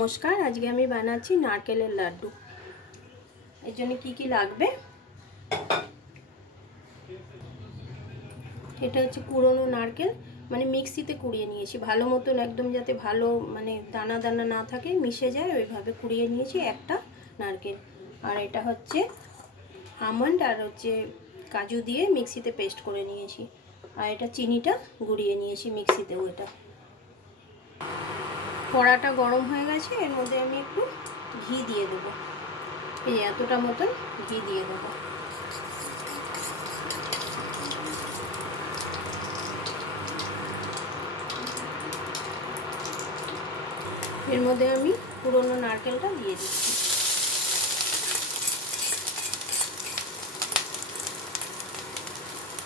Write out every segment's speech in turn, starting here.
নমস্কার, আজকে আমি বানাচ্ছি নারকেলের লাড্ডু। এর জন্য কি লাগবে, এটা হচ্ছে কুড়োনো নারকেল, মানে মিক্সিতে কুড়িয়ে নিয়েছি ভালো মতন, একদম যাতে ভালো মানে দানা দানা না থাকে, মিশে যায় ওইভাবে কুড়িয়ে নিয়েছি একটা নারকেল। আর এটা হচ্ছে আমন্ড আর হচ্ছে কাজু দিয়ে মিক্সিতে পেস্ট করে নিয়েছি। আর এটা চিনিটা গুঁড়িয়ে নিয়েছি মিক্সিতে। ওইটা কড়াটা গরম হয়ে গেছে, এর মধ্যে আমি একটু ঘি দিয়ে দেবো। এই এতটা মতন ঘি দিয়ে দেবো। এর মধ্যে আমি পুরনো নারকেলটা দিয়ে দিচ্ছি।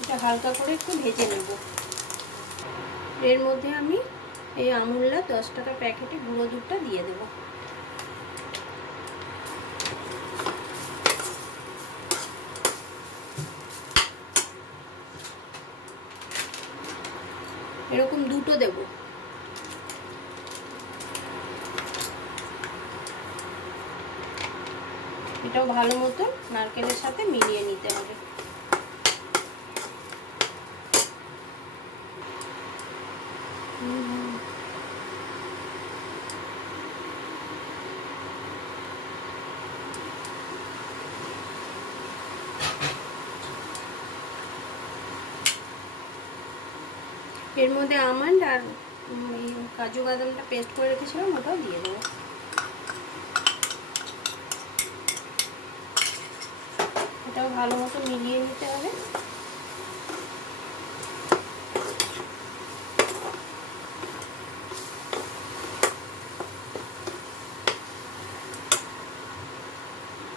এটা হালকা করে একটু ভেজে নেব। এর মধ্যে আমি এই আমুল্লা 10 টাকা প্যাকেটে গুঁড়ো দুধটা দিয়ে দেব। এরকম দুটো দেব। এটাও ভালো মতো নারকেলের সাথে মিলিয়ে নিতে হবে। এর মধ্যে আমন্ড আর কাজু বাদামটা পেস্ট করে রেখেছিলাম, ওটাও দিয়ে দেবো। এটাও ভালো মতো মিলিয়ে নিতে হবে।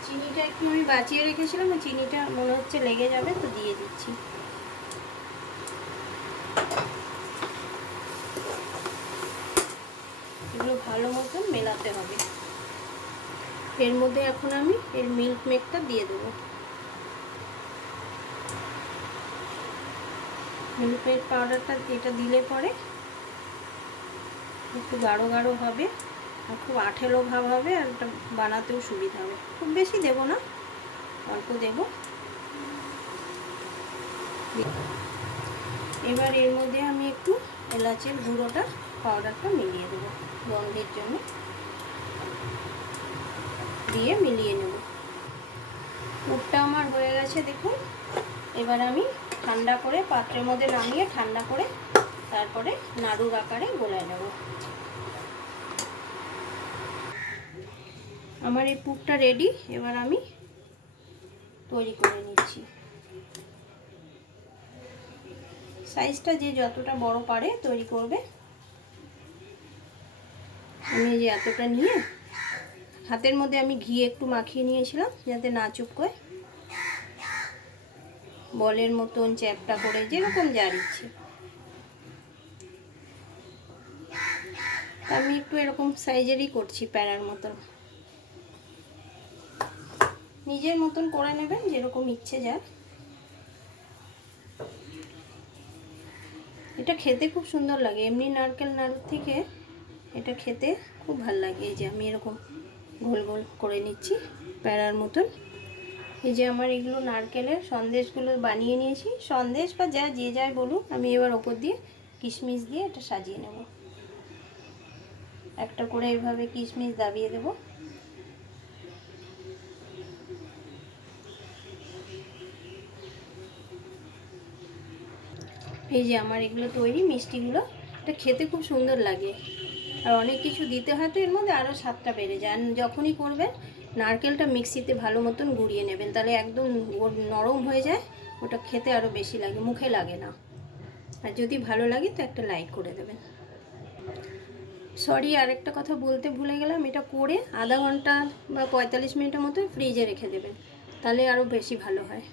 চিনিটা একটু আমি বাঁচিয়ে রেখেছিলাম, চিনিটা মনে হচ্ছে লেগে যাবে, তো দিয়ে দিচ্ছি। এগুলো ভালো মতন মেলাতে হবে। এর মধ্যে এখন আমি এর মিল্ক মেকটা দিয়ে দেবো। মিল্ক মেক পাউডারটা এটা দিলে পরে একটু গাঢ় গাঢ় হবে আর খুব আঠেলো ভাব হবে, আর এটা বানাতেও সুবিধা হবে। খুব বেশি দেব না, অল্প দেব। এবার এর মধ্যে আমি একটু এলাচের গুঁড়োটা পাউডারটা মিলিয়ে দেবো গন্ধের জন্য, দিয়ে মিলিয়ে নেব। পুরটা আমার হয়ে গেছে দেখুন। এবার আমি ঠান্ডা করে পাত্রের মধ্যে নামিয়ে ঠান্ডা করে তারপরে নাড়ুর আকারে গোলায় নেব। আমার এই পুরটা রেডি। এবার আমি তৈরি করে নিচ্ছি। সাইজটা যে যতটা বড় পারে তৈরি করবে। আমি যে এতটা নিয়ে হাতের মধ্যে আমি ঘি একটু মাখিয়ে নিয়েছিলাম যাতে না চুপকোয়, বলের মতন চ্যাপটা করে যেরকম যার ইচ্ছে। আমি একটু এরকম সাইজেরই করছি, প্যারার মতন। নিজের মতন করে নেবেন যেরকম ইচ্ছে যার। এটা খেতে খুব সুন্দর লাগে, এমনি নারকেল নাড়ুর থেকে এটা খেতে খুব ভালো লাগে। এই যে আমি এরকম গোল গোল করে নিচ্ছি প্যারার মতন। এই যে আমার এগুলো নারকেলের সন্দেশগুলো বানিয়ে নিয়েছি, সন্দেশ বা যে যাই বলুন। আমি এবার ওপর দিয়ে কিশমিশ দিয়ে এটা সাজিয়ে নেব। একটা করে এইভাবে কিশমিশ দাবিয়ে দেব। এই যে আমার এগুলো তৈরি মিষ্টিগুলো। এটা খেতে খুব সুন্দর লাগে, আর অনেক কিছু দিতে হয় তো এর মধ্যে, আরও স্বাদটা বেড়ে যায়। যখনই করবেন নারকেলটা মিক্সিতে ভালো মতন গুঁড়িয়ে নেবেন, তাহলে একদম নরম হয়ে যায়, ওটা খেতে আরও বেশি লাগে, মুখে লাগে না। আর যদি ভালো লাগে তো একটা লাইক করে দেবেন। সরি, আরেকটা কথা বলতে ভুলে গেলাম, এটা করে আধা ঘন্টা বা 45 মিনিটের মতো ফ্রিজে রেখে দেবেন, তাহলে আরও বেশি ভালো হয়।